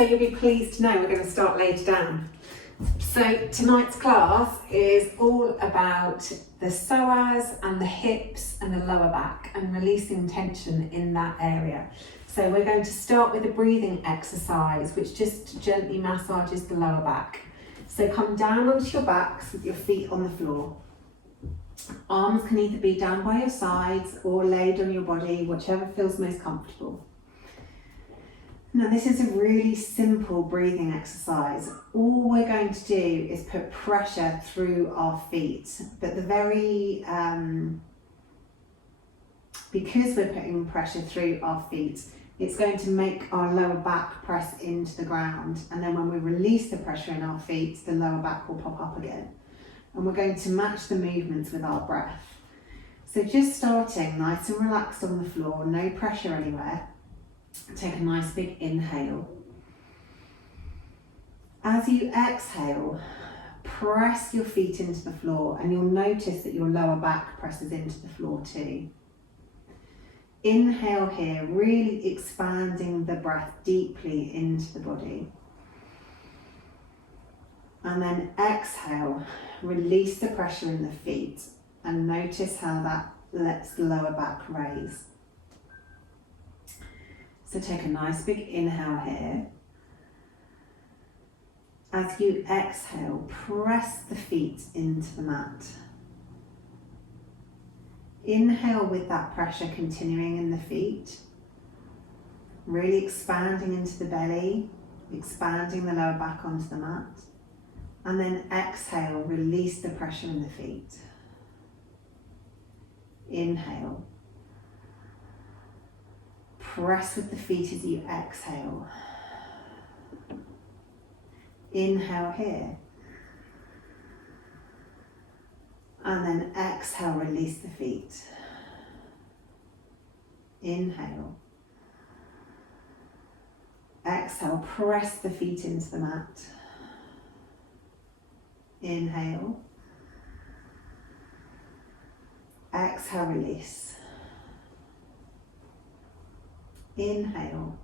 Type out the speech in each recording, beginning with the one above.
so you'll be pleased to know we're going to start later down. So tonight's class is all about the psoas and the hips and the lower back and releasing tension in that area. So we're going to start with a breathing exercise which just gently massages the lower back. So come down onto your backs with your feet on the floor. Arms can either be down by your sides or laid on your body, whichever feels most comfortable. Now this is a really simple breathing exercise. All we're going to do is put pressure through our feet, but because we're putting pressure through our feet, it's going to make our lower back press into the ground, and then when we release the pressure in our feet, the lower back will pop up again. And we're going to match the movements with our breath. So just starting nice and relaxed on the floor, no pressure anywhere. Take a nice big inhale. As you exhale, press your feet into the floor, and you'll notice that your lower back presses into the floor too. Inhale here, really expanding the breath deeply into the body. And then exhale, release the pressure in the feet, and notice how that lets the lower back raise. So take a nice big inhale here. As you exhale, press the feet into the mat. Inhale with that pressure continuing in the feet, really expanding into the belly, expanding the lower back onto the mat. And then exhale, release the pressure in the feet. Inhale. Press with the feet as you exhale. Inhale here. And then exhale, release the feet. Inhale. Exhale, press the feet into the mat. Inhale. Exhale, release. Inhale.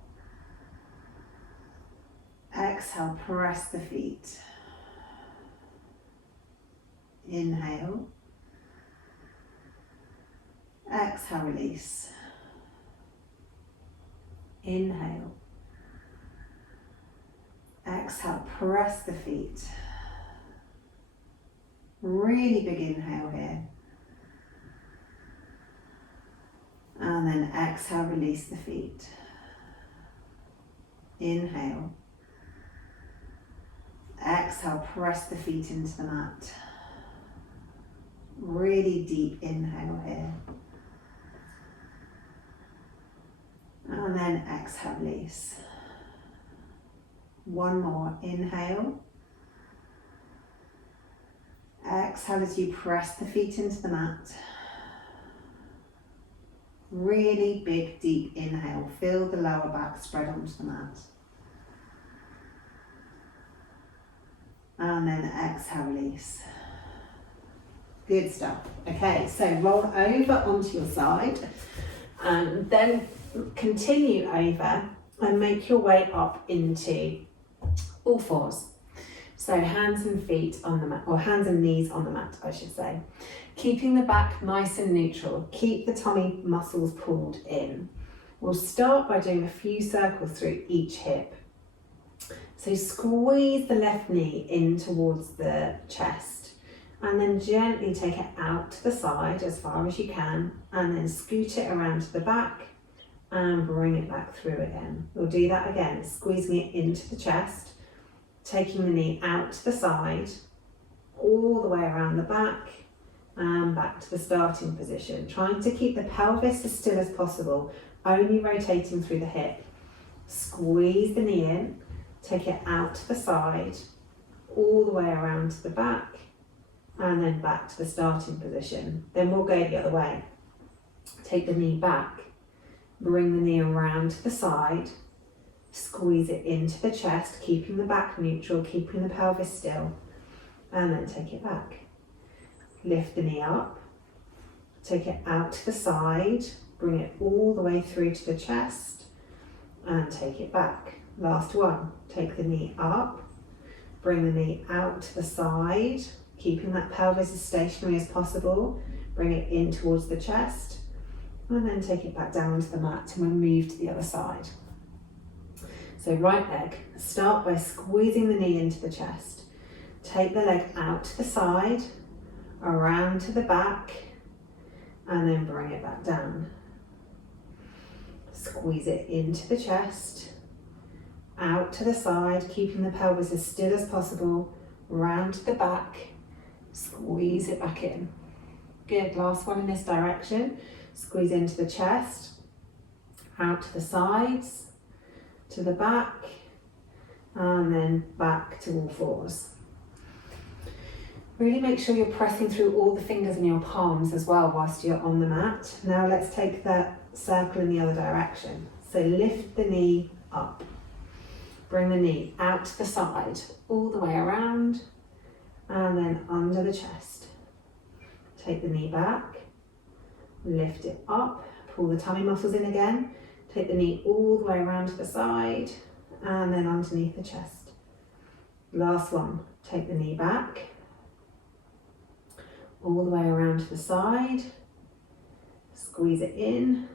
Exhale, press the feet. Inhale. Exhale, release. Inhale. Exhale, press the feet. Really big inhale here. And then exhale, release the feet. Inhale. Exhale, press the feet into the mat. Really deep inhale here. And then exhale, release. One more, inhale. Exhale as you press the feet into the mat. Really big, deep inhale. Feel the lower back spread onto the mat. And then exhale, release. Good stuff. Okay, so roll over onto your side and then continue over and make your way up into all fours. So hands and feet on the mat, or hands and knees on the mat, I should say. Keeping the back nice and neutral. Keep the tummy muscles pulled in. We'll start by doing a few circles through each hip. So squeeze the left knee in towards the chest and then gently take it out to the side as far as you can, and then scoot it around to the back and bring it back through again. We'll do that again, squeezing it into the chest, taking the knee out to the side, all the way around the back and back to the starting position. Trying to keep the pelvis as still as possible, only rotating through the hip. Squeeze the knee in, take it out to the side, all the way around to the back and then back to the starting position. Then we'll go the other way. Take the knee back, bring the knee around to the side, squeeze it into the chest, keeping the back neutral, keeping the pelvis still, and then take it back. Lift the knee up, take it out to the side, bring it all the way through to the chest, and take it back. Last one, take the knee up, bring the knee out to the side, keeping that pelvis as stationary as possible, bring it in towards the chest, and then take it back down onto the mat and we'll move to the other side. So right leg, start by squeezing the knee into the chest, take the leg out to the side, around to the back, and then bring it back down. Squeeze it into the chest, out to the side, keeping the pelvis as still as possible, round to the back, squeeze it back in. Good, last one in this direction. Squeeze into the chest, out to the sides, to the back, and then back to all fours. Really make sure you're pressing through all the fingers in your palms as well whilst you're on the mat. Now let's take that circle in the other direction. So lift the knee up. Bring the knee out to the side, all the way around, and then under the chest. Take the knee back, lift it up, pull the tummy muscles in again. Take the knee all the way around to the side, and then underneath the chest. Last one, take the knee back, all the way around to the side, squeeze it in,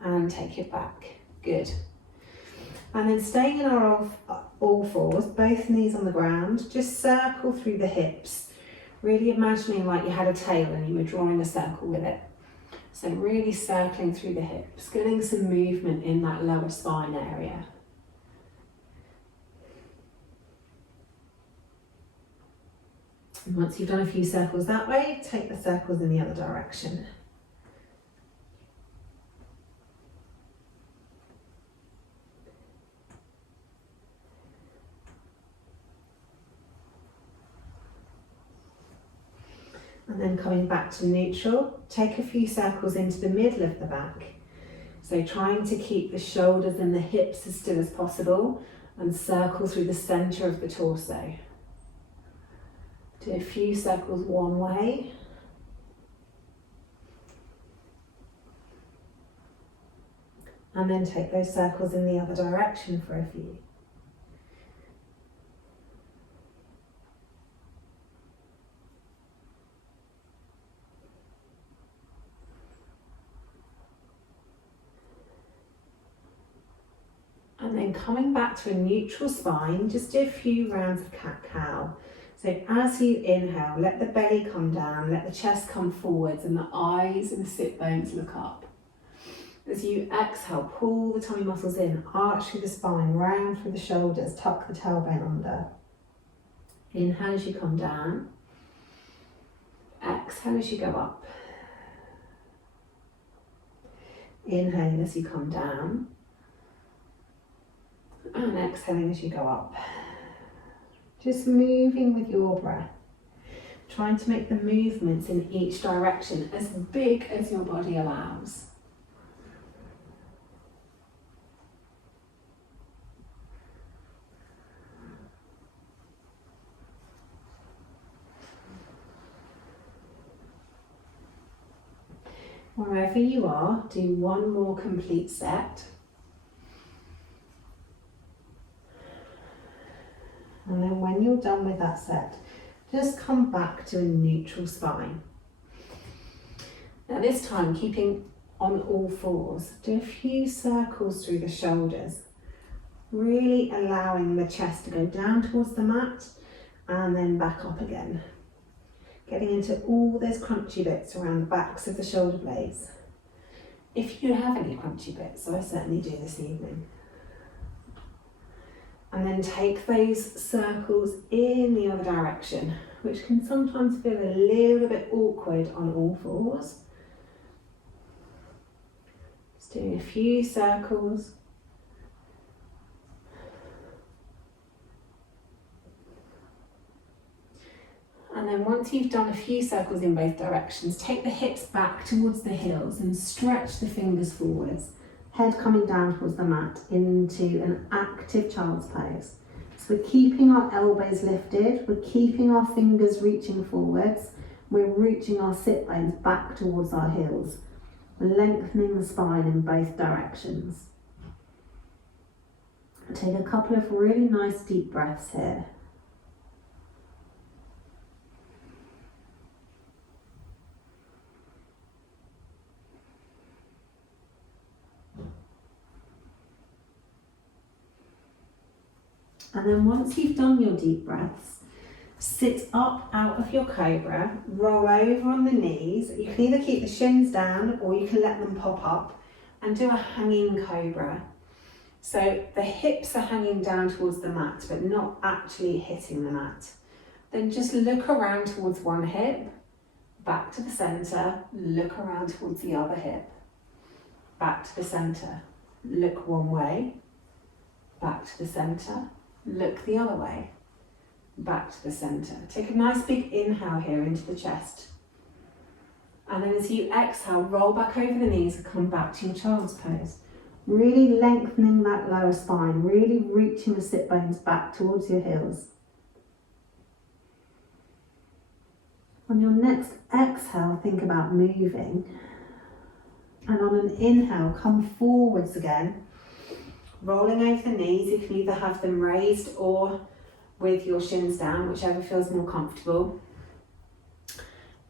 and take it back. Good. And then staying in our all fours, both knees on the ground, just circle through the hips, really imagining like you had a tail and you were drawing a circle with it. So really circling through the hips, getting some movement in that lower spine area. And once you've done a few circles that way, take the circles in the other direction. And then coming back to neutral, take a few circles into the middle of the back. So trying to keep the shoulders and the hips as still as possible and circle through the centre of the torso. Do a few circles one way. And then take those circles in the other direction for a few. And then coming back to a neutral spine, just do a few rounds of cat-cow. So as you inhale, let the belly come down, let the chest come forwards and the eyes and the sit bones look up. As you exhale, pull the tummy muscles in, arch through the spine, round through the shoulders, tuck the tailbone under. Inhale as you come down. Exhale as you go up. Inhale as you come down. And exhaling as you go up. Just moving with your breath. Trying to make the movements in each direction as big as your body allows. Wherever you are, do one more complete set. And then when you're done with that set, just come back to a neutral spine. Now this time, keeping on all fours, do a few circles through the shoulders, really allowing the chest to go down towards the mat and then back up again. Getting into all those crunchy bits around the backs of the shoulder blades. If you have any crunchy bits, I certainly do this evening. And then take those circles in the other direction, which can sometimes feel a little bit awkward on all fours. Just doing a few circles. And then once you've done a few circles in both directions, take the hips back towards the heels and stretch the fingers forwards. Head coming down towards the mat into an active child's pose. So we're keeping our elbows lifted, we're keeping our fingers reaching forwards, we're reaching our sit bones back towards our heels. We're lengthening the spine in both directions. Take a couple of really nice deep breaths here. And then once you've done your deep breaths, sit up out of your cobra, roll over on the knees. You can either keep the shins down or you can let them pop up and do a hanging cobra. So the hips are hanging down towards the mat, but not actually hitting the mat. Then just look around towards one hip, back to the center, look around towards the other hip, back to the center, look one way, back to the center, look the other way, back to the center. Take a nice big inhale here into the chest. And then as you exhale, roll back over the knees and come back to your child's pose. Really lengthening that lower spine, really reaching the sit bones back towards your heels. On your next exhale, think about moving. And on an inhale, come forwards again, rolling over the knees. You can either have them raised or with your shins down, whichever feels more comfortable.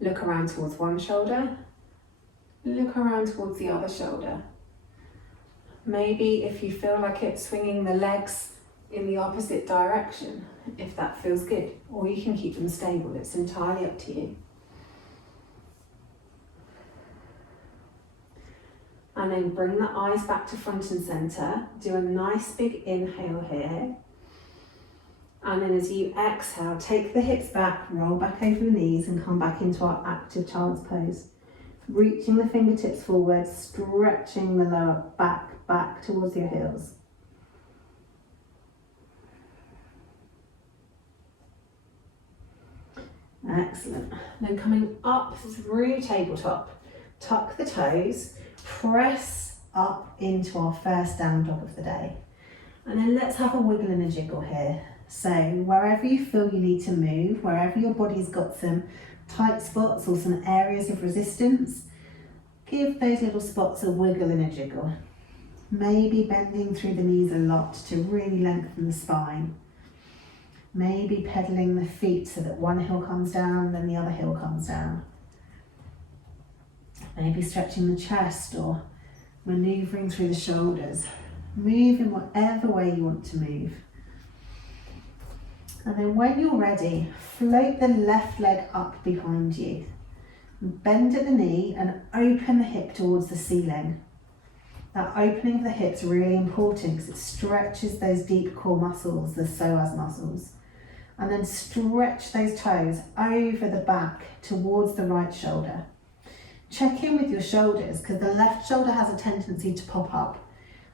Look around towards one shoulder, look around towards the other shoulder. Maybe if you feel like it's swinging the legs in the opposite direction, if that feels good, or you can keep them stable, it's entirely up to you. And then bring the eyes back to front and center. Do a nice big inhale here. And then as you exhale, take the hips back, roll back over the knees and come back into our active child's pose. Reaching the fingertips forward, stretching the lower back towards your heels. Excellent. Then coming up through tabletop, tuck the toes, press up into our first down dog of the day. And then let's have a wiggle and a jiggle here. So wherever you feel you need to move, wherever your body's got some tight spots or some areas of resistance, give those little spots a wiggle and a jiggle. Maybe bending through the knees a lot to really lengthen the spine. Maybe pedaling the feet so that one heel comes down, then the other heel comes down. Maybe stretching the chest or maneuvering through the shoulders. Move in whatever way you want to move. And then when you're ready, float the left leg up behind you. Bend at the knee and open the hip towards the ceiling. That opening of the hip is really important because it stretches those deep core muscles, the psoas muscles. And then stretch those toes over the back towards the right shoulder. Check in with your shoulders because the left shoulder has a tendency to pop up.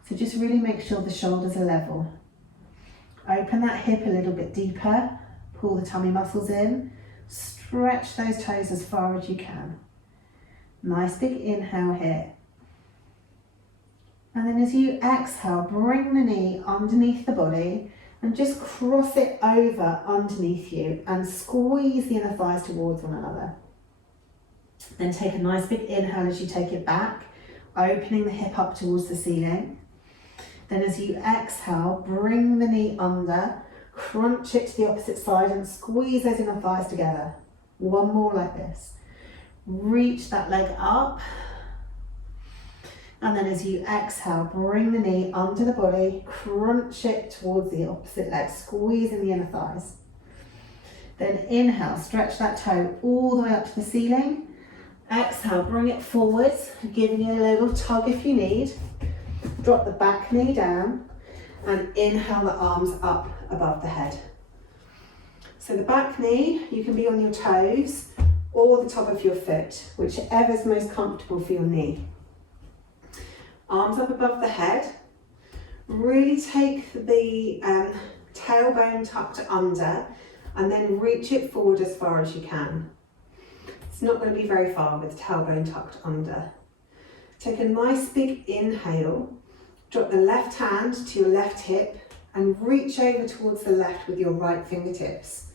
So just really make sure the shoulders are level. Open that hip a little bit deeper, pull the tummy muscles in, stretch those toes as far as you can. Nice big inhale here. And then as you exhale, bring the knee underneath the body and just cross it over underneath you and squeeze the inner thighs towards one another. Then take a nice big inhale as you take it back, opening the hip up towards the ceiling. Then as you exhale, bring the knee under, crunch it to the opposite side and squeeze those inner thighs together. One more like this. Reach that leg up. And then as you exhale, bring the knee under the body, crunch it towards the opposite leg, squeezing the inner thighs. Then inhale, stretch that toe all the way up to the ceiling. Exhale, bring it forwards, giving you a little tug if you need. Drop the back knee down and inhale the arms up above the head. So the back knee, you can be on your toes or the top of your foot, whichever is most comfortable for your knee. Arms up above the head. Really take the tailbone tucked under and then reach it forward as far as you can. It's not going to be very far with the tailbone tucked under. Take a nice big inhale. Drop the left hand to your left hip and reach over towards the left with your right fingertips.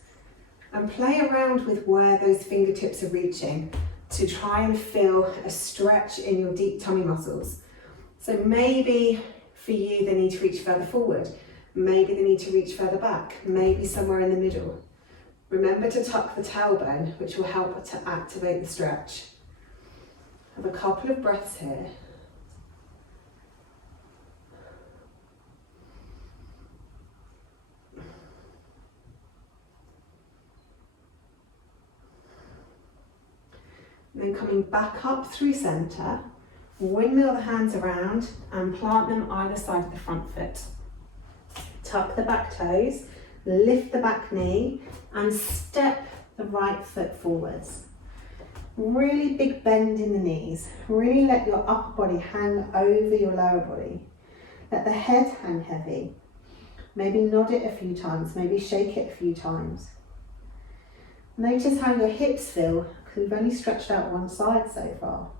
And play around with where those fingertips are reaching to try and feel a stretch in your deep tummy muscles. So maybe for you they need to reach further forward. Maybe they need to reach further back, maybe somewhere in the middle. Remember to tuck the tailbone, which will help to activate the stretch. Have a couple of breaths here. And then coming back up through centre, windmill the hands around and plant them either side of the front foot. Tuck the back toes, lift the back knee and step the right foot forwards. Really big bend in the knees. Really let your upper body hang over your lower body. Let the head hang heavy. Maybe nod it a few times, maybe shake it a few times. Notice how your hips feel, because we've only stretched out one side so far.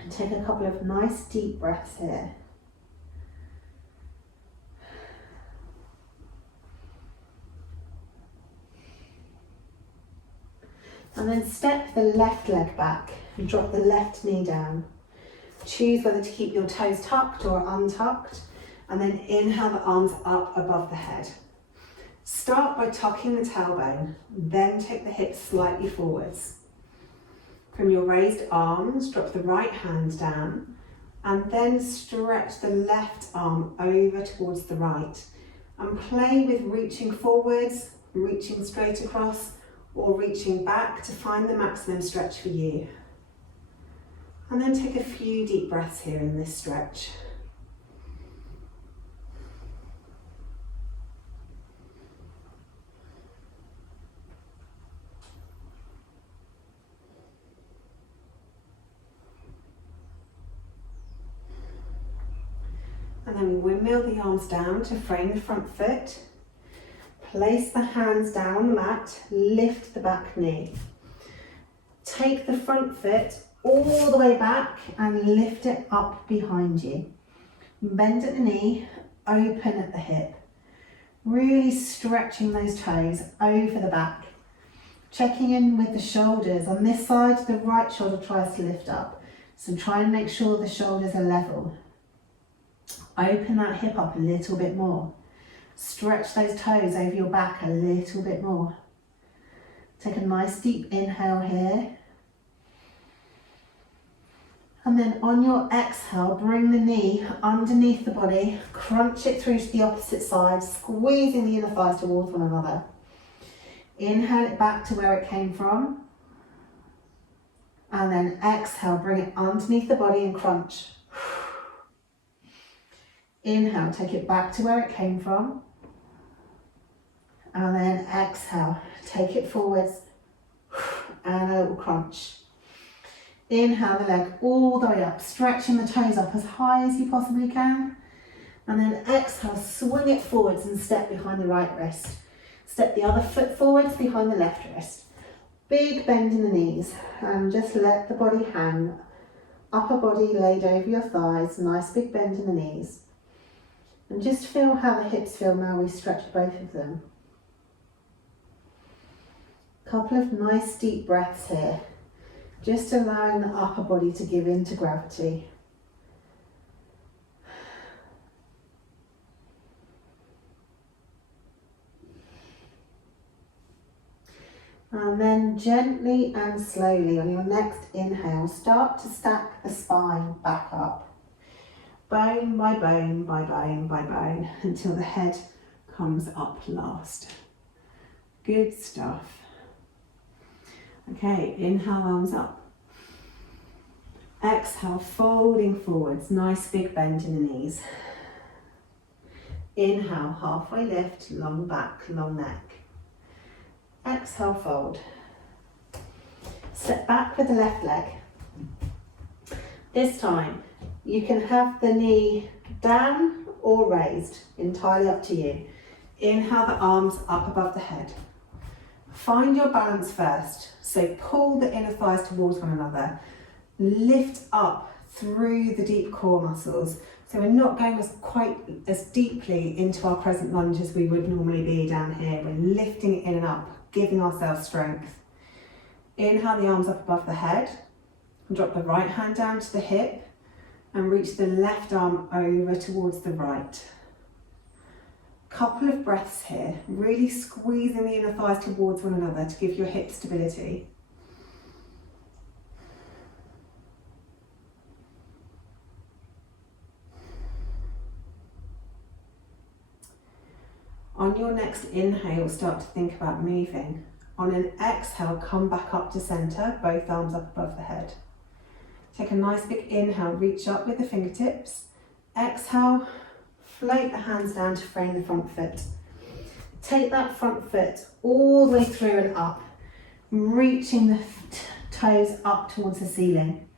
And take a couple of nice deep breaths here. And then step the left leg back and drop the left knee down. Choose whether to keep your toes tucked or untucked, and then inhale the arms up above the head. Start by tucking the tailbone, then take the hips slightly forwards. From your raised arms, drop the right hand down, and then stretch the left arm over towards the right, and play with reaching forwards, reaching straight across, or reaching back to find the maximum stretch for you. And then take a few deep breaths here in this stretch. And then windmill the arms down to frame the front foot. Place the hands down on the mat, lift the back knee. Take the front foot all the way back and lift it up behind you. Bend at the knee, open at the hip. Really stretching those toes over the back. Checking in with the shoulders. On this side, the right shoulder tries to lift up. So try and make sure the shoulders are level. Open that hip up a little bit more. Stretch those toes over your back a little bit more. Take a nice deep inhale here. And then on your exhale, bring the knee underneath the body, crunch it through to the opposite side, squeezing the inner thighs towards one another. Inhale it back to where it came from. And then exhale, bring it underneath the body and crunch. Inhale, take it back to where it came from. And then exhale, take it forwards and a little crunch. Inhale the leg all the way up, stretching the toes up as high as you possibly can. And then exhale, swing it forwards and step behind the right wrist. Step the other foot forwards behind the left wrist. Big bend in the knees and just let the body hang. Upper body laid over your thighs, nice big bend in the knees. And just feel how the hips feel now we stretch both of them. Couple of nice deep breaths here, just allowing the upper body to give in to gravity. And then gently and slowly on your next inhale, start to stack the spine back up. Bone by bone by bone by bone until the head comes up last. Good stuff. Okay, inhale, arms up. Exhale, folding forwards, nice big bend in the knees. Inhale, halfway lift, long back, long neck. Exhale, fold. Step back with the left leg. This time, you can have the knee down or raised, entirely up to you. Inhale the arms up above the head. Find your balance first, so pull the inner thighs towards one another. Lift up through the deep core muscles. So we're not going quite as deeply into our crescent lunge as we would normally be down here. We're lifting it in and up, giving ourselves strength. Inhale the arms up above the head. Drop the right hand down to the hip. and reach the left arm over towards the right. Couple of breaths here, really squeezing the inner thighs towards one another to give your hip stability. On your next inhale, start to think about moving. On an exhale, come back up to center, both arms up above the head. Take a nice big inhale, reach up with the fingertips. Exhale, float the hands down to frame the front foot. Take that front foot all the way through and up, reaching the toes up towards the ceiling.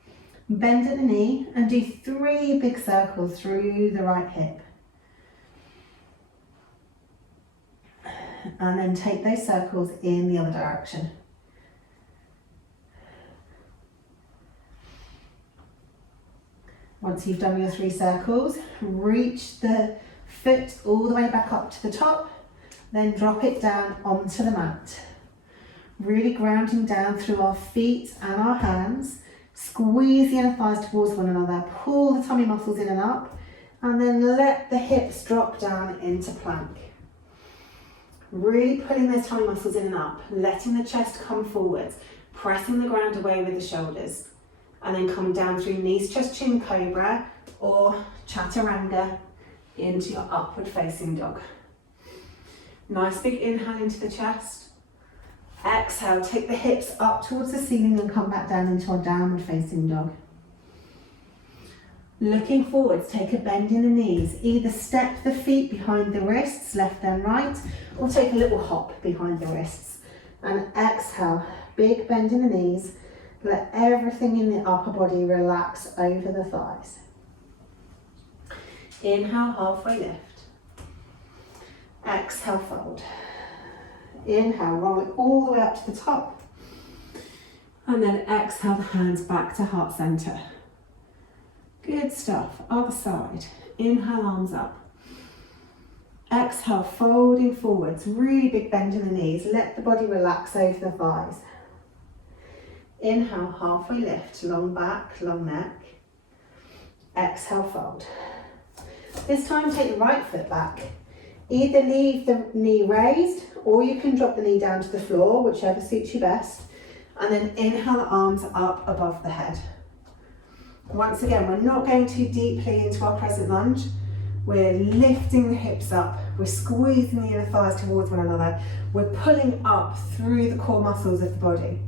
Bend at the knee and do 3 big circles through the right hip. And then take those circles in the other direction. Once you've done your 3 circles, reach the foot all the way back up to the top, then drop it down onto the mat. Really grounding down through our feet and our hands. Squeeze the inner thighs towards one another, pull the tummy muscles in and up, and then let the hips drop down into plank. Really pulling those tummy muscles in and up, letting the chest come forwards, pressing the ground away with the shoulders, and then come down through knees, chest, chin, cobra, or chaturanga into your upward facing dog. Nice big inhale into the chest. Exhale, take the hips up towards the ceiling and come back down into our downward facing dog. Looking forwards, take a bend in the knees. Either step the feet behind the wrists, left and right, or take a little hop behind the wrists. And exhale, big bend in the knees. Let everything in the upper body relax over the thighs. Inhale, halfway lift. Exhale, fold. Inhale, roll it all the way up to the top. And then exhale the hands back to heart center. Good stuff. Other side. Inhale, arms up. Exhale, folding forwards. Really big bend in the knees. Let the body relax over the thighs. Inhale, halfway lift. Long back, long neck. Exhale, fold. This time, take the right foot back. Either leave the knee raised, or you can drop the knee down to the floor, whichever suits you best. And then inhale the arms up above the head. Once again, we're not going too deeply into our present lunge. We're lifting the hips up. We're squeezing the inner thighs towards one another. We're pulling up through the core muscles of the body.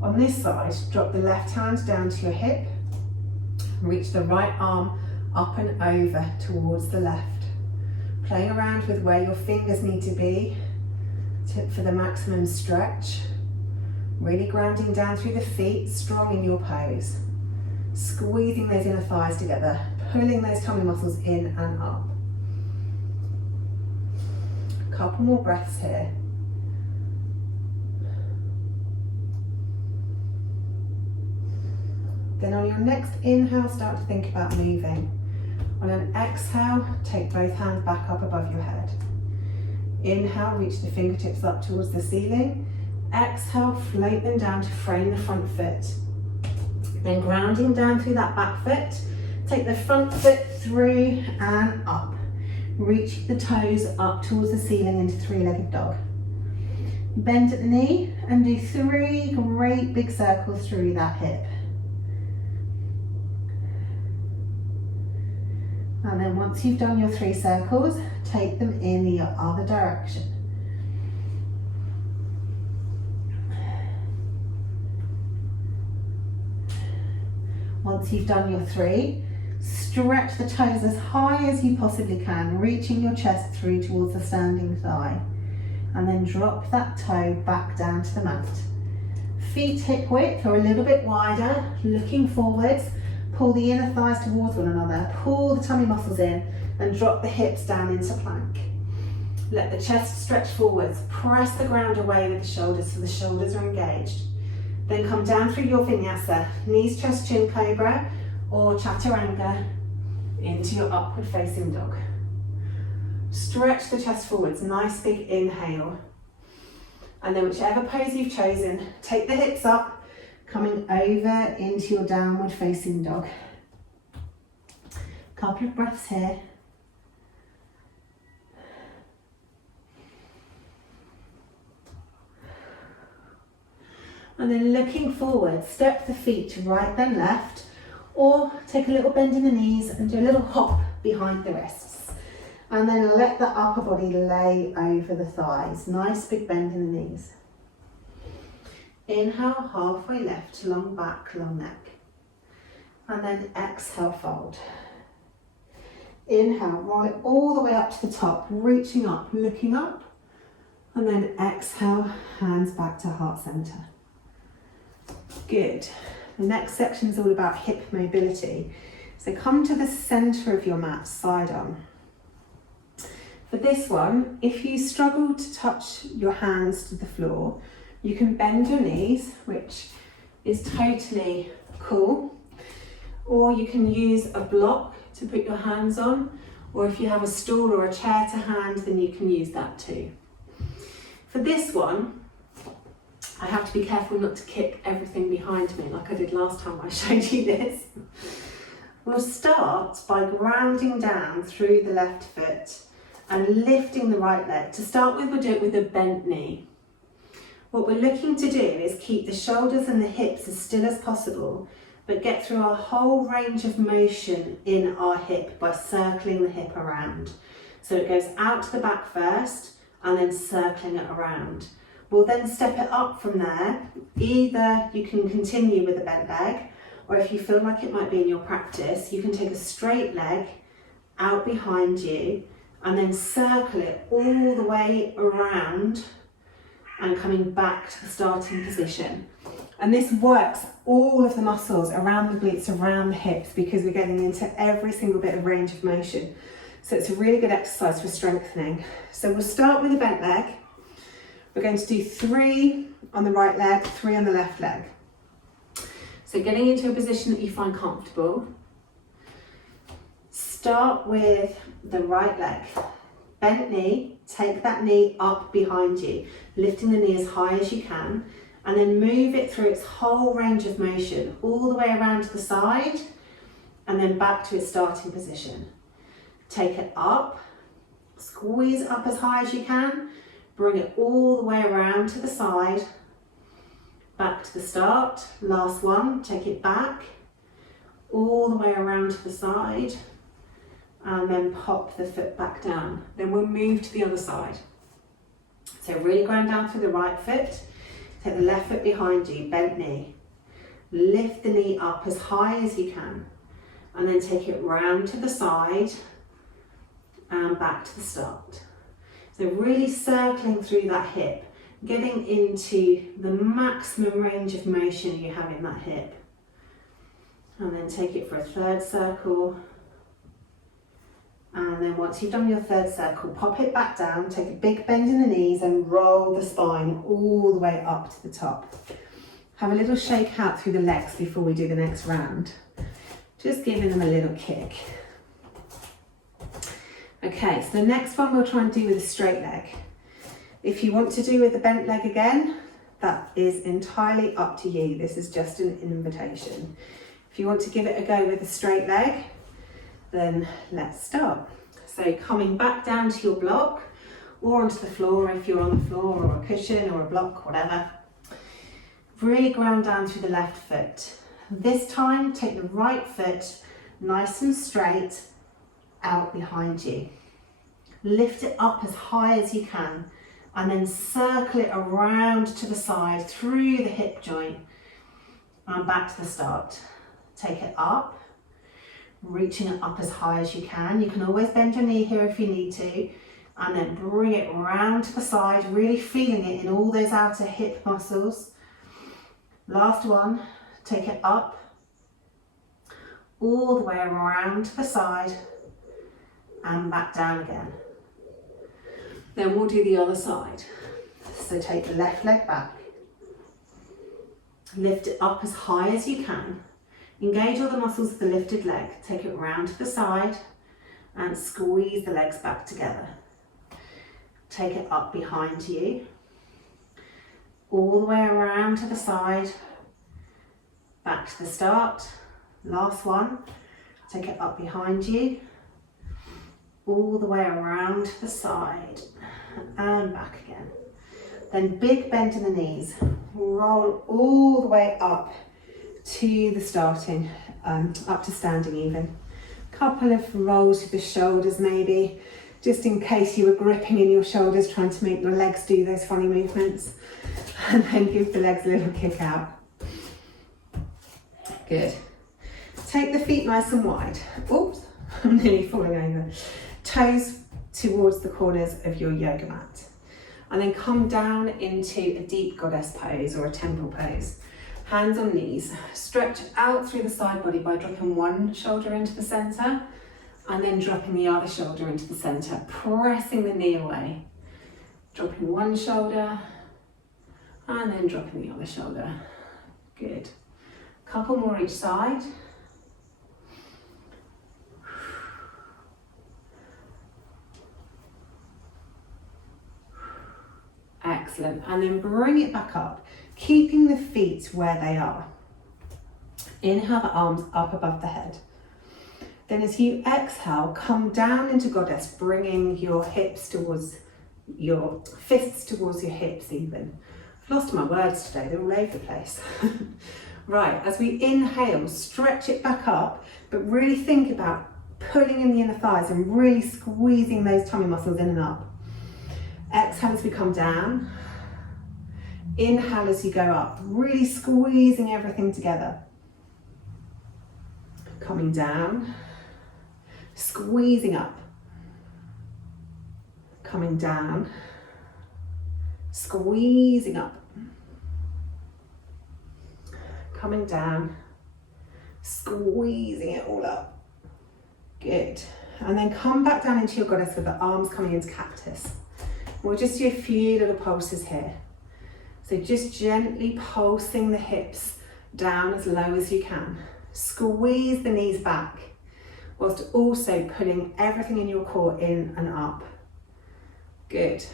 On this side, drop the left hand down to your hip. Reach the right arm up and over towards the left. Playing around with where your fingers need to be for the maximum stretch. Really grounding down through the feet, strong in your pose. Squeezing those inner thighs together, pulling those tummy muscles in and up. A couple more breaths here. Then on your next inhale, start to think about moving. On an exhale, take both hands back up above your head. Inhale, reach the fingertips up towards the ceiling. Exhale, float them down to frame the front foot. Then grounding down through that back foot, take the front foot through and up. Reach the toes up towards the ceiling into 3-legged dog. Bend at the knee and do 3 great big circles through that hip. And then once you've done your 3 circles, take them in the other direction. Once you've done your 3, stretch the toes as high as you possibly can, reaching your chest through towards the standing thigh. And then drop that toe back down to the mat. Feet hip width or a little bit wider, looking forwards. Pull the inner thighs towards one another, pull the tummy muscles in and drop the hips down into plank. Let the chest stretch forwards, press the ground away with the shoulders so the shoulders are engaged. Then come down through your vinyasa, knees, chest, chin, cobra or chaturanga into your upward facing dog. Stretch the chest forwards, nice big inhale. And then whichever pose you've chosen, take the hips up, coming over into your downward facing dog. Couple of breaths here. And then looking forward, step the feet to right then left, or take a little bend in the knees and do a little hop behind the wrists. And then let the upper body lay over the thighs. Nice big bend in the knees. Inhale, halfway left, long back, long neck. And then exhale, fold. Inhale, roll it all the way up to the top, reaching up, looking up. And then exhale, hands back to heart center. Good. The next section is all about hip mobility. So come to the center of your mat, side on. For this one, if you struggle to touch your hands to the floor, you can bend your knees, which is totally cool. Or you can use a block to put your hands on, or if you have a stool or a chair to hand, then you can use that too. For this one, I have to be careful not to kick everything behind me like I did last time I showed you this. We'll start by grounding down through the left foot and lifting the right leg. To start with, we'll do it with a bent knee. What we're looking to do is keep the shoulders and the hips as still as possible, but get through our whole range of motion in our hip by circling the hip around. So it goes out to the back first and then circling it around. We'll then step it up from there. Either you can continue with a bent leg, or if you feel like it might be in your practice, you can take a straight leg out behind you and then circle it all the way around and coming back to the starting position. And this works all of the muscles around the glutes, around the hips, because we're getting into every single bit of range of motion. So it's a really good exercise for strengthening. So we'll start with a bent leg. We're going to do 3 on the right leg, 3 on the left leg. So getting into a position that you find comfortable. Start with the right leg. Bent knee, take that knee up behind you, lifting the knee as high as you can, and then move it through its whole range of motion, all the way around to the side, and then back to its starting position. Take it up, squeeze up as high as you can, bring it all the way around to the side, back to the start. Last one, take it back, all the way around to the side, and then pop the foot back down. Then we'll move to the other side. So really ground down through the right foot, take the left foot behind you, bent knee. Lift the knee up as high as you can, and then take it round to the side and back to the start. So really circling through that hip, getting into the maximum range of motion you have in that hip. And then take it for a third circle. And then once you've done your third circle, pop it back down, take a big bend in the knees and roll the spine all the way up to the top. Have a little shake out through the legs before we do the next round. Just giving them a little kick. Okay, so the next one we'll try and do with a straight leg. If you want to do with the bent leg again, that is entirely up to you. This is just an invitation. If you want to give it a go with a straight leg, then let's start. So coming back down to your block or onto the floor if you're on the floor, or a cushion or a block, whatever. Really ground down through the left foot. This time take the right foot nice and straight out behind you. Lift it up as high as you can and then circle it around to the side through the hip joint and back to the start. Take it up, reaching it up as high as you can. You can always bend your knee here if you need to, and then bring it round to the side, really feeling it in all those outer hip muscles. Last one, take it up, all the way around to the side and back down again. Then we'll do the other side. So take the left leg back, lift it up as high as you can, engage all the muscles of the lifted leg, take it round to the side and squeeze the legs back together. Take it up behind you, all the way around to the side, back to the start. Last one, Take it up behind you, all the way around the side and back again. Then big bend in the knees, roll all the way up to the starting, up to standing even. Couple of rolls with the shoulders maybe, just in case you were gripping in your shoulders, trying to make your legs do those funny movements. And then give the legs a little kick out. Good. Take the feet nice and wide. Oops, I'm nearly falling over. Toes towards the corners of your yoga mat. And then come down into a deep goddess pose or a temple pose. Hands on knees. Stretch out through the side body by dropping one shoulder into the center and then dropping the other shoulder into the center, pressing the knee away. Dropping one shoulder and then dropping the other shoulder. Good. Couple more each side. Excellent. And then bring it back up, keeping the feet where they are. Inhale the arms up above the head. Then as you exhale, come down into goddess, bringing your hips towards your fists towards your hips even. I've lost my words today, they're all over the place. Right, as we inhale, stretch it back up, but really think about pulling in the inner thighs and really squeezing those tummy muscles in and up. Exhale as we come down. Inhale as you go up, really squeezing everything together. Coming down, squeezing up. Coming down, squeezing up. Coming down, squeezing it all up. Good. And then come back down into your goddess with the arms coming into cactus. We'll just do a few little pulses here. So just gently pulsing the hips down as low as you can. Squeeze the knees back, whilst also pulling everything in your core in and up. Good.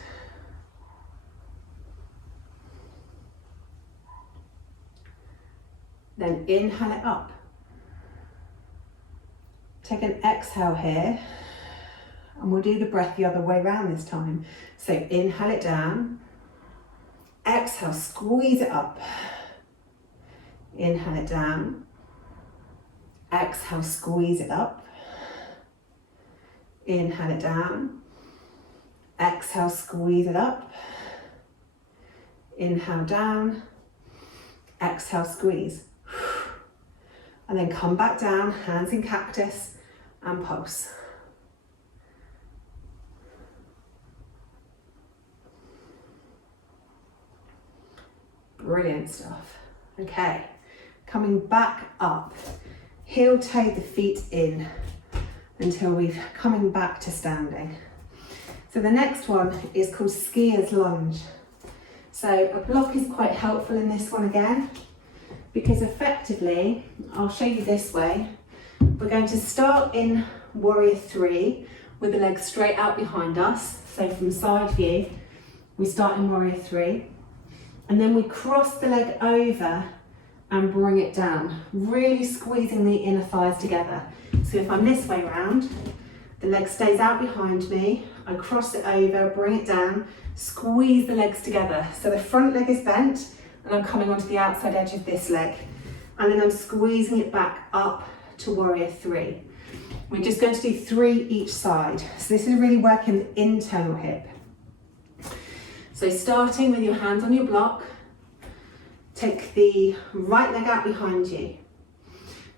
Then inhale it up. Take an exhale here, and we'll do the breath the other way around this time. So inhale it down, exhale, squeeze it up. Inhale it down, exhale, squeeze it up. Inhale it down, exhale, squeeze it up. Inhale down, exhale, squeeze. And then come back down, hands in cactus and pulse. Brilliant stuff. Okay, coming back up, heel toe the feet in until we've coming back to standing. So the next one is called skier's lunge. So a block is quite helpful in this one again, because effectively, I'll show you this way. We're going to start in warrior 3 with the legs straight out behind us. So from side view, we start in warrior 3. And then we cross the leg over and bring it down, really squeezing the inner thighs together. So if I'm this way around, the leg stays out behind me, I cross it over, bring it down, squeeze the legs together. So the front leg is bent and I'm coming onto the outside edge of this leg. And then I'm squeezing it back up to warrior 3. We're just going to do 3 each side. So this is really working the internal hip. So starting with your hands on your block, take the right leg out behind you.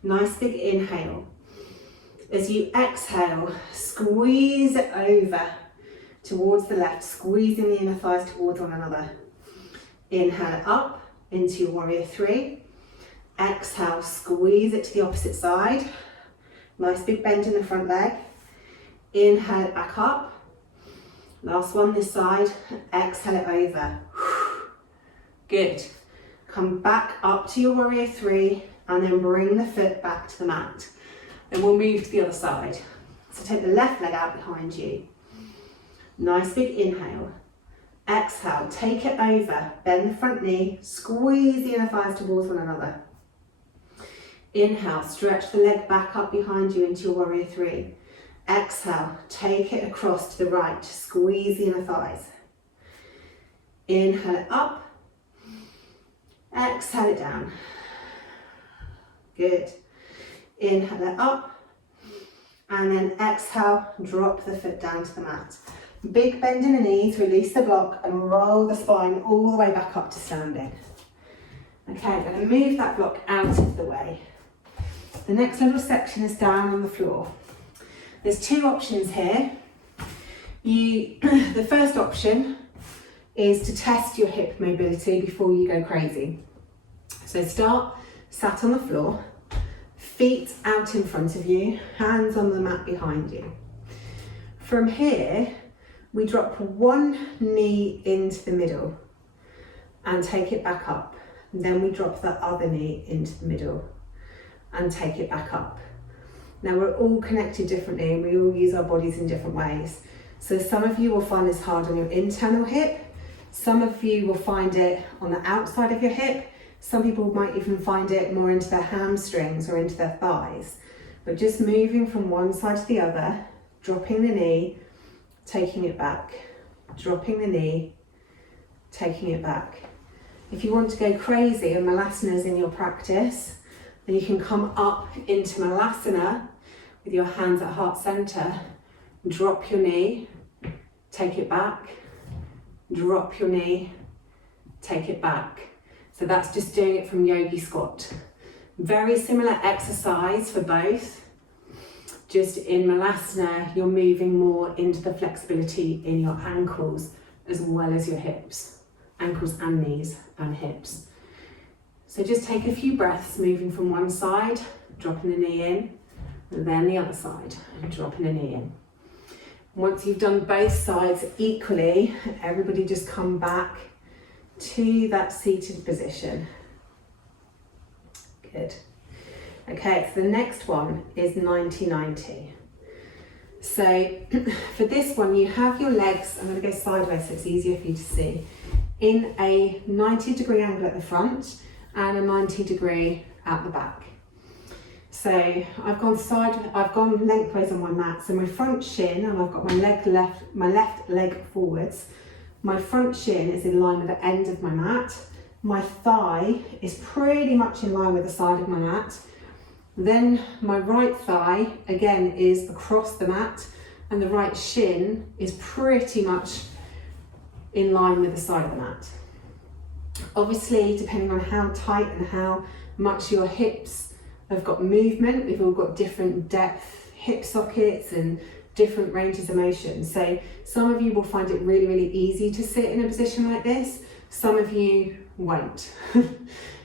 Nice big inhale. As you exhale, squeeze it over towards the left, squeezing the inner thighs towards one another. Inhale it up into your warrior 3. Exhale, squeeze it to the opposite side. Nice big bend in the front leg. Inhale it back up. Last one this side, exhale it over. Good. Come back up to your warrior 3 and then bring the foot back to the mat. Then we'll move to the other side. So take the left leg out behind you. Nice big inhale. Exhale, take it over, bend the front knee, squeeze the inner thighs towards one another. Inhale, stretch the leg back up behind you into your warrior three. Exhale, take it across to the right, squeeze the inner thighs. Inhale it up, exhale it down. Good. Inhale it up, and then exhale, drop the foot down to the mat. Big bend in the knees, release the block and roll the spine all the way back up to standing. Okay, I'm going to move that block out of the way. The next little section is down on the floor. There's two options here. The first option is to test your hip mobility before you go crazy. So start sat on the floor, feet out in front of you, hands on the mat behind you. From here, we drop one knee into the middle and take it back up. Then we drop the other knee into the middle and take it back up. Now we're all connected differently and we all use our bodies in different ways. So some of you will find this hard on your internal hip. Some of you will find it on the outside of your hip. Some people might even find it more into their hamstrings or into their thighs. But just moving from one side to the other, dropping the knee, taking it back, dropping the knee, taking it back. If you want to go crazy and malasanas in your practice, then you can come up into malasana with your hands at heart center, drop your knee, take it back, drop your knee, take it back. So that's just doing it from yogi squat. Very similar exercise for both. Just in malasana, you're moving more into the flexibility in your ankles as well as your hips. Ankles and knees and hips. So just take a few breaths, moving from one side, dropping the knee in, and then the other side, and dropping the knee in. Once you've done both sides equally, everybody just come back to that seated position. Good. Okay, so the next one is 90-90. So for this one, you have your legs, I'm going to go sideways so it's easier for you to see, in a 90-degree angle at the front and a 90-degree at the back. So I've gone lengthways on my mat. So my front shin, and I've got my left leg forwards. My front shin is in line with the end of my mat. My thigh is pretty much in line with the side of my mat. Then my right thigh, again, is across the mat, and the right shin is pretty much in line with the side of the mat. Obviously, depending on how tight and how much your hips have got movement, we've all got different depth hip sockets and different ranges of motion. So some of you will find it really, really easy to sit in a position like this. Some of you won't.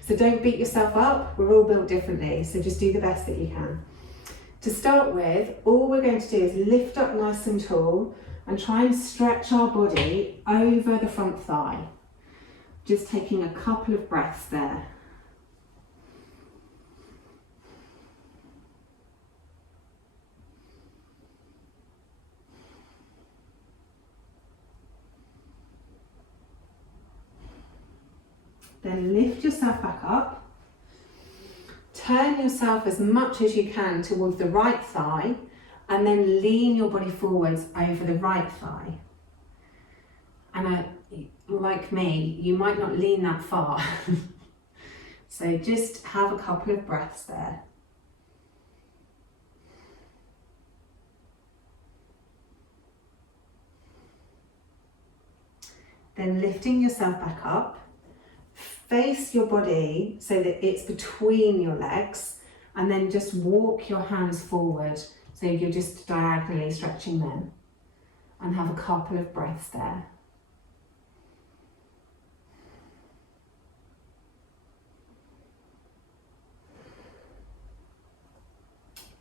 So don't beat yourself up. We're all built differently. So just do the best that you can. To start with, all we're going to do is lift up nice and tall and try and stretch our body over the front thigh. Just taking a couple of breaths there. Then lift yourself back up. Turn yourself as much as you can towards the right thigh, and then lean your body forwards over the right thigh. And like me, you might not lean that far. So just have a couple of breaths there. Then lifting yourself back up. Face your body so that it's between your legs, and then just walk your hands forward so you're just diagonally stretching them, and have a couple of breaths there.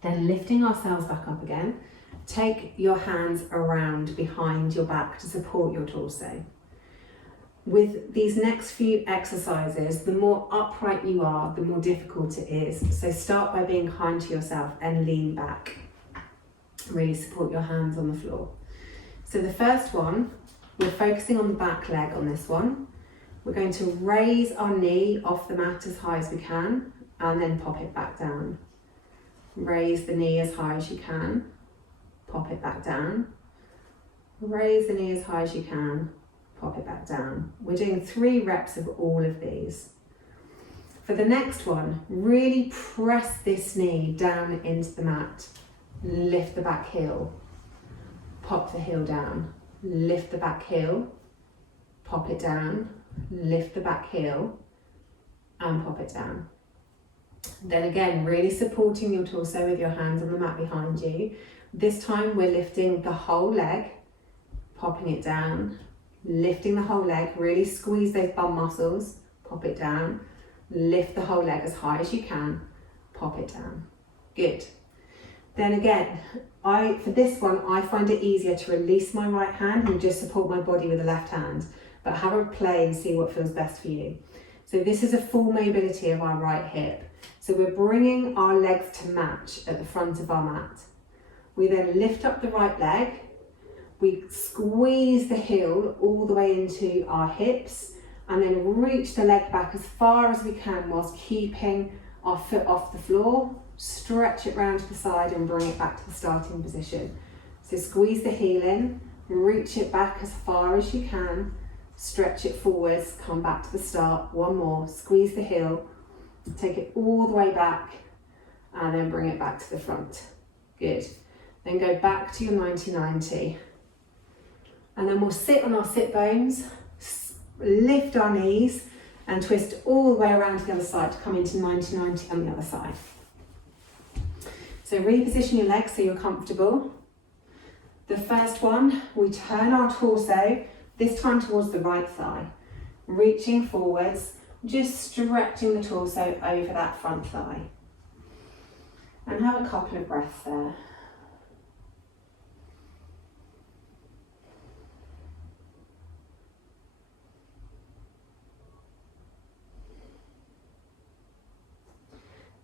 Then lifting ourselves back up again, take your hands around behind your back to support your torso. With these next few exercises, the more upright you are, the more difficult it is. So start by being kind to yourself and lean back. Really support your hands on the floor. So the first one, we're focusing on the back leg on this one. We're going to raise our knee off the mat as high as we can and then pop it back down. Raise the knee as high as you can, pop it back down. Raise the knee as high as you can, pop it back down. We're doing 3 reps of all of these. For the next one, really press this knee down into the mat. Lift the back heel, pop the heel down. Lift the back heel, pop it down. Lift the back heel and pop it down. Then again, really supporting your torso with your hands on the mat behind you. This time we're lifting the whole leg, popping it down, lifting the whole leg, really squeeze those bum muscles, pop it down, lift the whole leg as high as you can, pop it down. Good. Then again, for this one, I find it easier to release my right hand and just support my body with the left hand, but have a play and see what feels best for you. So this is a full mobility of our right hip. So we're bringing our legs to match at the front of our mat. We then lift up the right leg, we squeeze the heel all the way into our hips, and then reach the leg back as far as we can whilst keeping our foot off the floor. Stretch it round to the side and bring it back to the starting position. So squeeze the heel in, reach it back as far as you can, stretch it forwards, come back to the start. One more, squeeze the heel, take it all the way back, and then bring it back to the front. Good. Then go back to your 90-90. And then we'll sit on our sit bones, lift our knees, and twist all the way around to the other side to come into 90-90 on the other side. So reposition your legs so you're comfortable. The first one, we turn our torso, this time towards the right thigh, reaching forwards, just stretching the torso over that front thigh. And have a couple of breaths there.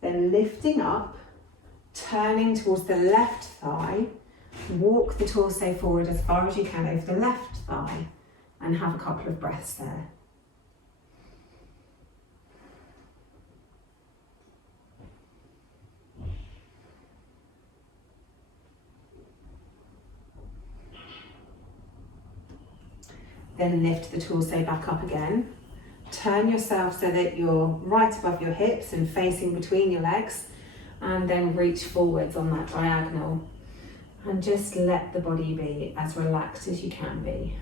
Then lifting up, turning towards the left thigh, walk the torso forward as far as you can over the left thigh, and have a couple of breaths there. Then lift the torso back up again. Turn yourself so that you're right above your hips and facing between your legs, and then reach forwards on that diagonal. And just let the body be as relaxed as you can be.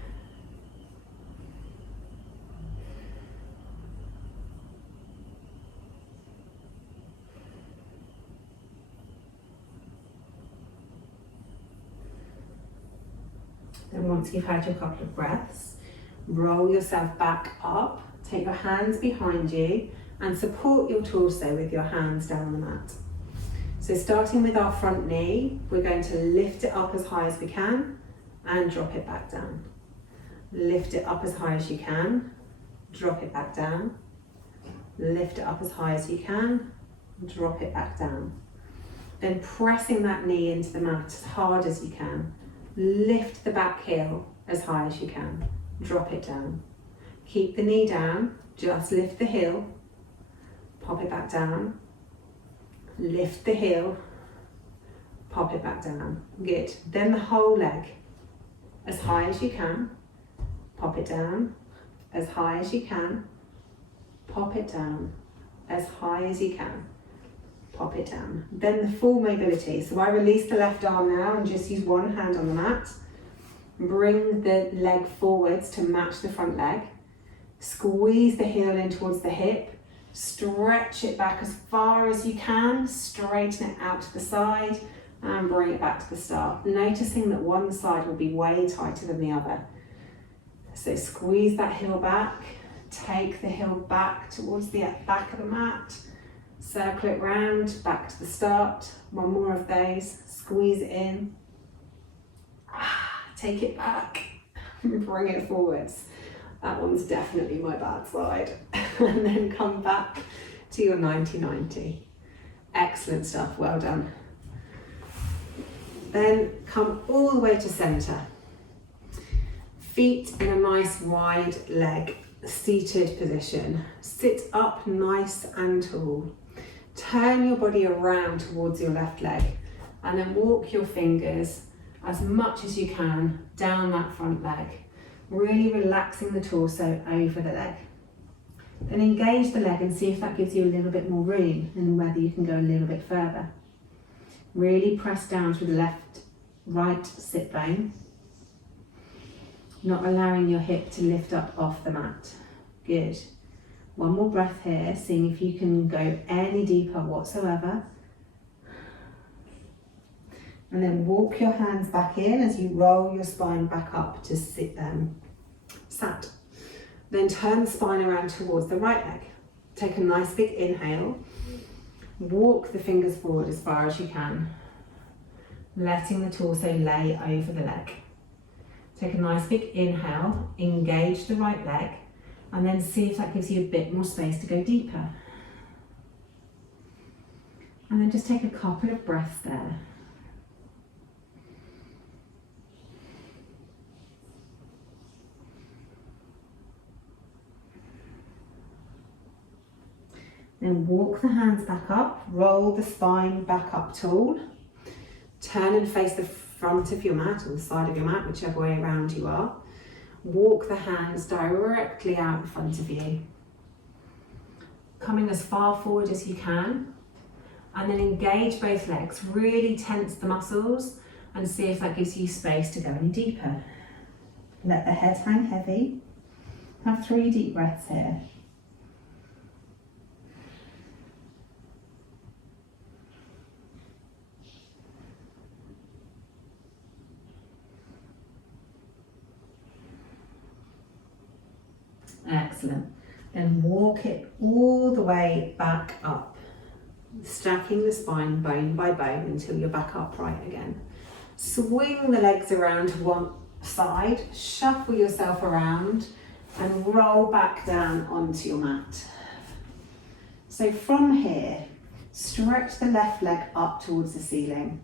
Then once you've had your couple of breaths, roll yourself back up, take your hands behind you and support your torso with your hands down the mat. So starting with our front knee, we're going to lift it up as high as we can and drop it back down. Lift it up as high as you can, drop it back down. Lift it up as high as you can, drop it back down. Then pressing that knee into the mat as hard as you can. Lift the back heel as high as you can, drop it down. Keep the knee down, just lift the heel, pop it back down. Lift the heel, pop it back down. Good. Then the whole leg, as high as you can, pop it down, as high as you can, pop it down, as high as you can, pop it down. Then the full mobility. So I release the left arm now and just use one hand on the mat. Bring the leg forwards to match the front leg. Squeeze the heel in towards the hip. Stretch it back as far as you can, straighten it out to the side and bring it back to the start. Noticing that one side will be way tighter than the other. So squeeze that heel back, take the heel back towards the back of the mat, circle it round, back to the start. One more of those, squeeze it in, take it back, bring it forwards. That one's definitely my bad side. And then come back to your 90-90. Excellent stuff, well done. Then come all the way to centre. Feet in a nice wide leg, seated position. Sit up nice and tall. Turn your body around towards your left leg and then walk your fingers as much as you can down that front leg, really relaxing the torso over the leg. Then engage the leg and see if that gives you a little bit more room and whether you can go a little bit further. Really press down through the left, right sit bone, not allowing your hip to lift up off the mat. Good. One more breath here, seeing if you can go any deeper whatsoever. And then walk your hands back in as you roll your spine back up to sit, sat. Then turn the spine around towards the right leg. Take a nice big inhale. Walk the fingers forward as far as you can, letting the torso lay over the leg. Take a nice big inhale, engage the right leg, and then see if that gives you a bit more space to go deeper. And then just take a couple of breaths there. Then walk the hands back up, roll the spine back up tall. Turn and face the front of your mat or the side of your mat, whichever way around you are. Walk the hands directly out in front of you. Coming as far forward as you can. And then engage both legs, really tense the muscles and see if that gives you space to go any deeper. Let the head hang heavy. Have 3 deep breaths here. Excellent. Then walk it all the way back up, stacking the spine bone by bone until you're back upright again. Swing the legs around to one side, shuffle yourself around and roll back down onto your mat. So from here, stretch the left leg up towards the ceiling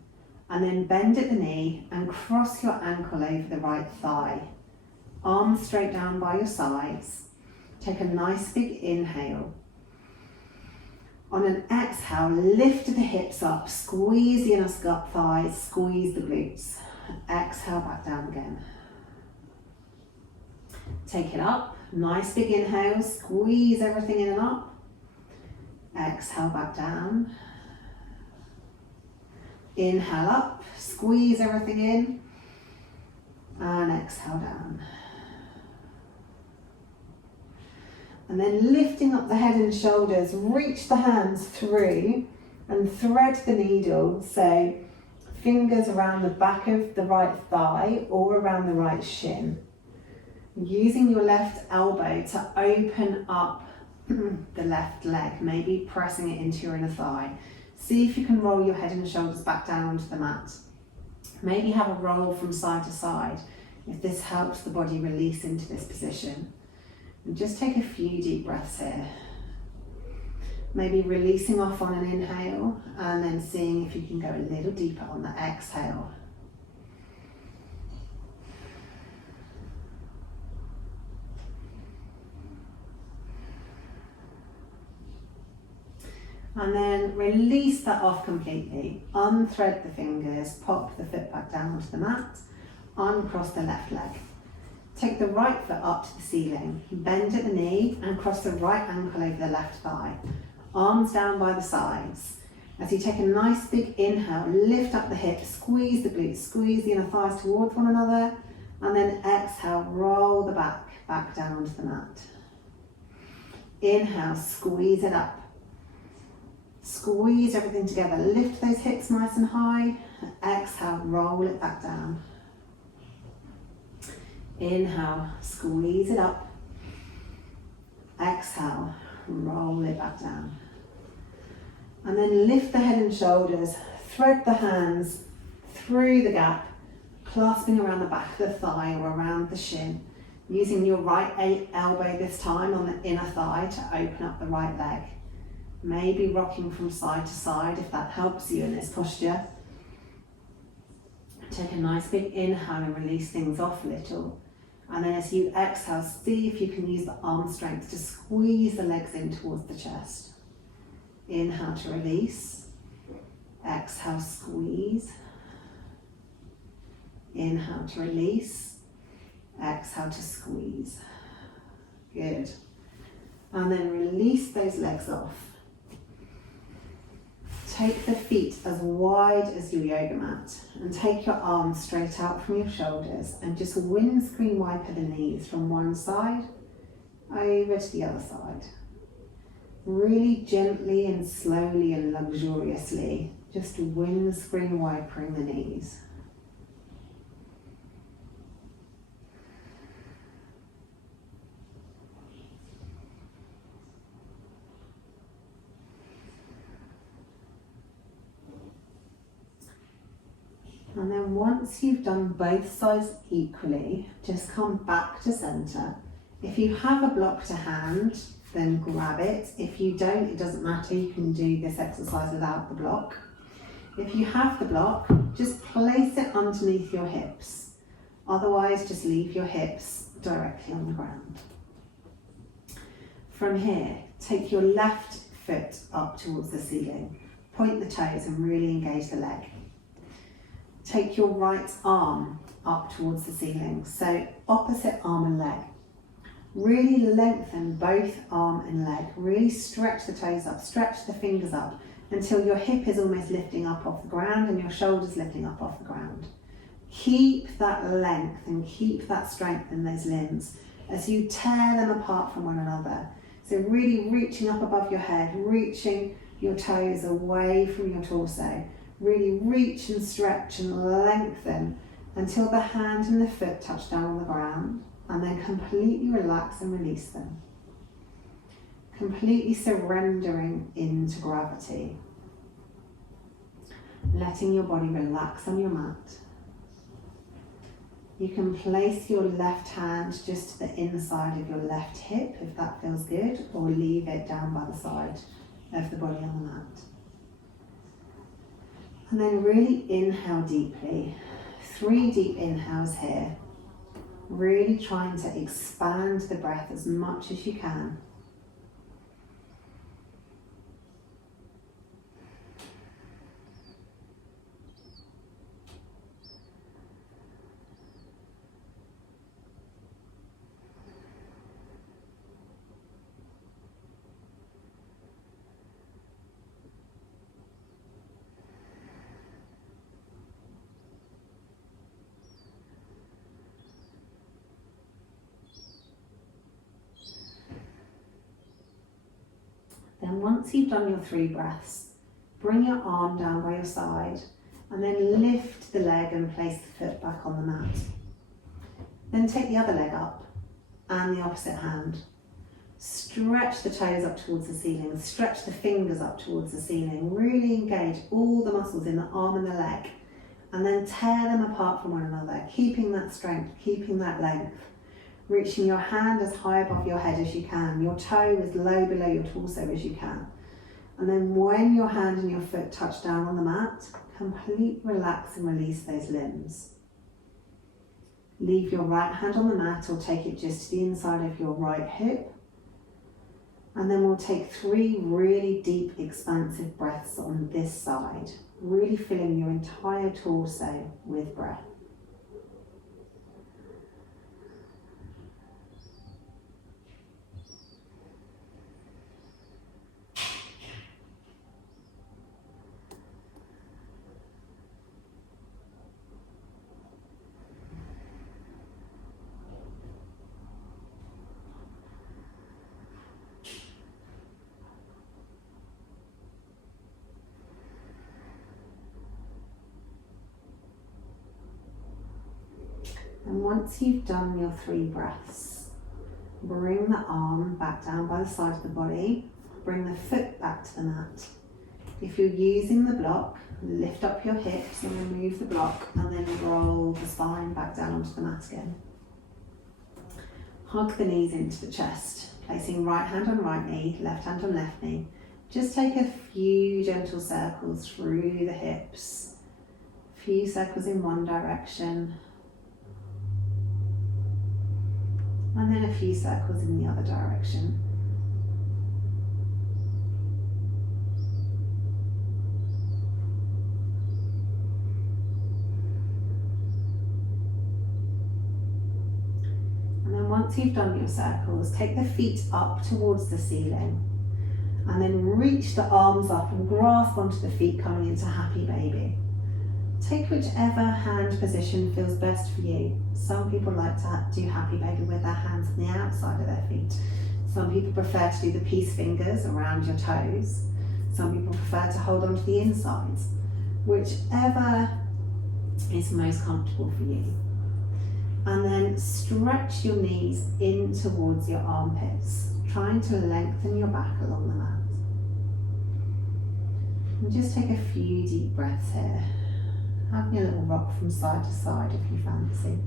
and then bend at the knee and cross your ankle over the right thigh. Arms straight down by your sides. Take a nice big inhale. On an exhale, lift the hips up, squeeze the inner gut thighs, squeeze the glutes. Exhale, back down again. Take it up, nice big inhale, squeeze everything in and up. Exhale, back down. Inhale up, squeeze everything in. And exhale down. And then lifting up the head and shoulders, reach the hands through and thread the needle. So fingers around the back of the right thigh or around the right shin. Using your left elbow to open up the left leg, maybe pressing it into your inner thigh. See if you can roll your head and shoulders back down onto the mat. Maybe have a roll from side to side if this helps the body release into this position. And just take a few deep breaths here. Maybe releasing off on an inhale and then seeing if you can go a little deeper on the exhale. And then release that off completely. Unthread the fingers, pop the foot back down onto the mat, uncross the left leg. Take the right foot up to the ceiling, bend at the knee and cross the right ankle over the left thigh. Arms down by the sides. As you take a nice big inhale, lift up the hips, squeeze the glutes, squeeze the inner thighs towards one another, and then exhale, roll the back down onto the mat. Inhale, squeeze it up. Squeeze everything together, lift those hips nice and high. Exhale, roll it back down. Inhale, squeeze it up. Exhale, roll it back down. And then lift the head and shoulders, thread the hands through the gap, clasping around the back of the thigh or around the shin, using your right elbow this time on the inner thigh to open up the right leg. Maybe rocking from side to side if that helps you in this posture. Take a nice big inhale and release things off a little. And then as you exhale, see if you can use the arm strength to squeeze the legs in towards the chest. Inhale to release. Exhale, squeeze. Inhale to release. Exhale to squeeze. Good. And then release those legs off. Take the feet as wide as your yoga mat and take your arms straight out from your shoulders and just windscreen wiper the knees from one side over to the other side. Really gently and slowly and luxuriously, just windscreen wipering the knees. And then once you've done both sides equally, just come back to center. If you have a block to hand, then grab it. If you don't, it doesn't matter. You can do this exercise without the block. If you have the block, just place it underneath your hips. Otherwise, just leave your hips directly on the ground. From here, take your left foot up towards the ceiling. Point the toes and really engage the leg. Take your right arm up towards the ceiling, so opposite arm and leg. Really lengthen both arm and leg. Really stretch the toes up, stretch the fingers up until your hip is almost lifting up off the ground and your shoulders lifting up off the ground. Keep that length and keep that strength in those limbs as you tear them apart from one another. So really reaching up above your head, reaching your toes away from your torso. Really reach and stretch and lengthen until the hand and the foot touch down on the ground, and then completely relax and release them. Completely surrendering into gravity. Letting your body relax on your mat. You can place your left hand just to the inside of your left hip if that feels good, or leave it down by the side of the body on the mat. And then really inhale deeply. 3 deep inhales here. Really trying to expand the breath as much as you can. Then once you've done your 3 breaths, bring your arm down by your side and then lift the leg and place the foot back on the mat. Then take the other leg up and the opposite hand. Stretch the toes up towards the ceiling, stretch the fingers up towards the ceiling, really engage all the muscles in the arm and the leg, and then tear them apart from one another, keeping that strength, keeping that length. Reaching your hand as high above your head as you can, your toe as low below your torso as you can. And then when your hand and your foot touch down on the mat, completely relax and release those limbs. Leave your right hand on the mat or take it just to the inside of your right hip. And then we'll take 3 really deep, expansive breaths on this side, really filling your entire torso with breath. And once you've done your 3 breaths, bring the arm back down by the side of the body, bring the foot back to the mat. If you're using the block, lift up your hips and remove the block, and then roll the spine back down onto the mat again. Hug the knees into the chest, placing right hand on right knee, left hand on left knee. Just take a few gentle circles through the hips, a few circles in one direction, and then a few circles in the other direction. once you've done your circles, take the feet up towards the ceiling and then reach the arms up and grasp onto the feet, coming into happy baby. Take whichever hand position feels best for you. Some people like to do happy baby with their hands on the outside of their feet. Some people prefer to do the peace fingers around your toes. Some people prefer to hold on to the insides. Whichever is most comfortable for you. And then stretch your knees in towards your armpits, trying to lengthen your back along the mat. And just take a few deep breaths here. Having a little rock from side to side if you fancy.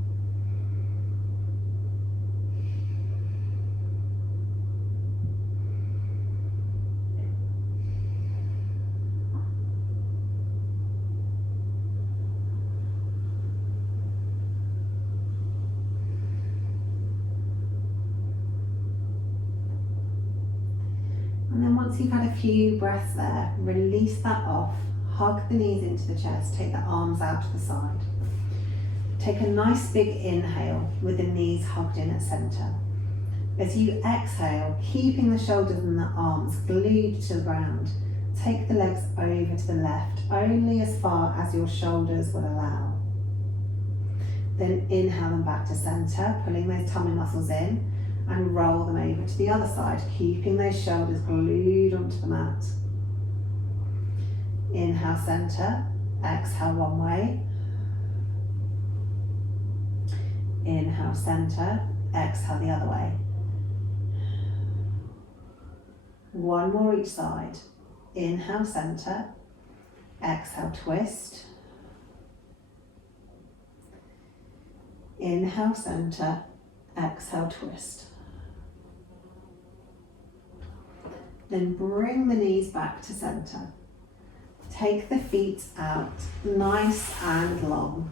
And then once you've had a few breaths there, release that off. Hug the knees into the chest, take the arms out to the side. Take a nice big inhale with the knees hugged in at centre. As you exhale, keeping the shoulders and the arms glued to the ground, take the legs over to the left, only as far as your shoulders will allow. Then inhale them back to centre, pulling those tummy muscles in, and roll them over to the other side, keeping those shoulders glued onto the mat. Inhale centre, exhale one way. Inhale centre, exhale the other way. One more each side. Inhale centre, exhale twist. Inhale centre, exhale twist. Then bring the knees back to centre. Take the feet out nice and long,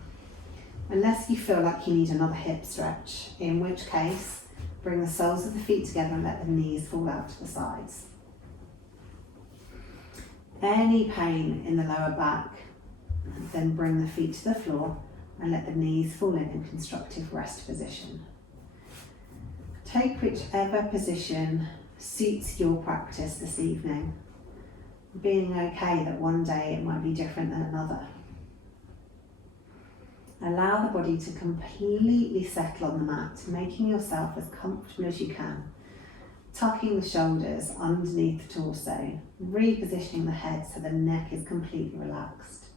unless you feel like you need another hip stretch, in which case bring the soles of the feet together and let the knees fall out to the sides. Any pain in the lower back, then bring the feet to the floor and let the knees fall in constructive rest position. Take whichever position suits your practice this evening, being okay that one day it might be different than another. Allow the body to completely settle on the mat, making yourself as comfortable as you can, tucking the shoulders underneath the torso, repositioning the head so the neck is completely relaxed,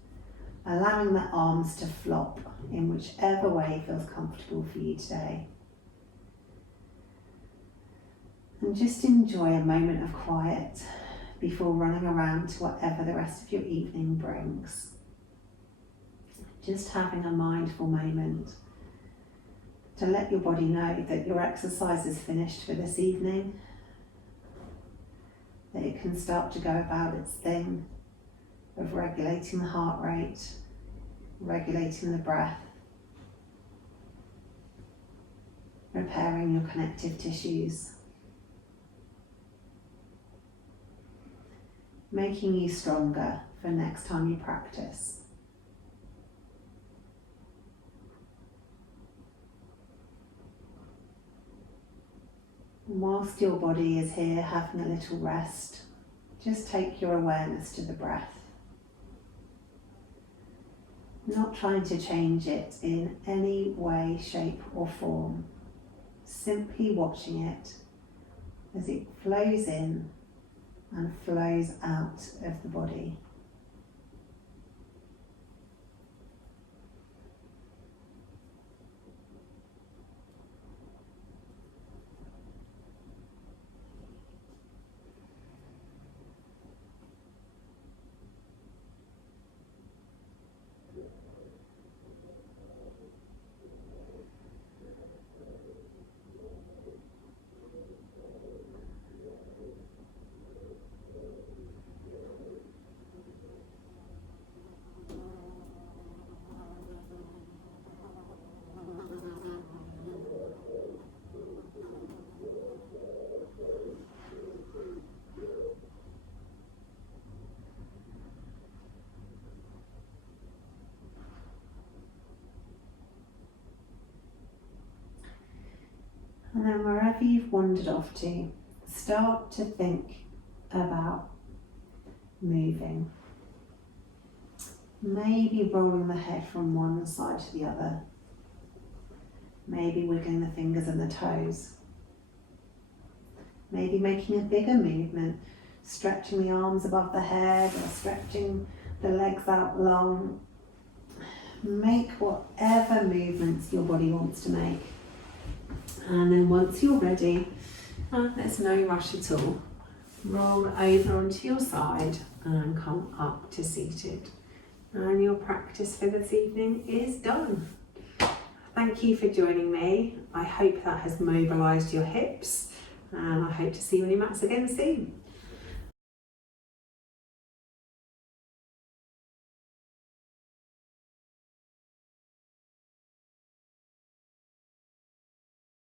allowing the arms to flop in whichever way feels comfortable for you today. And just enjoy a moment of quiet before running around to whatever the rest of your evening brings. Just having a mindful moment to let your body know that your exercise is finished for this evening, that it can start to go about its thing of regulating the heart rate, regulating the breath, repairing your connective tissues, making you stronger for next time you practice. Whilst your body is here having a little rest, just take your awareness to the breath. Not trying to change it in any way, shape or form. Simply watching it as it flows in and flows out of the body. And then wherever you've wandered off to, start to think about moving. Maybe rolling the head from one side to the other. Maybe wiggling the fingers and the toes. Maybe making a bigger movement, stretching the arms above the head or stretching the legs out long. Make whatever movements your body wants to make. And then once you're ready, there's no rush at all, roll over onto your side and come up to seated. And your practice for this evening is done. Thank you for joining me. I hope that has mobilised your hips, and I hope to see you on your mats again soon.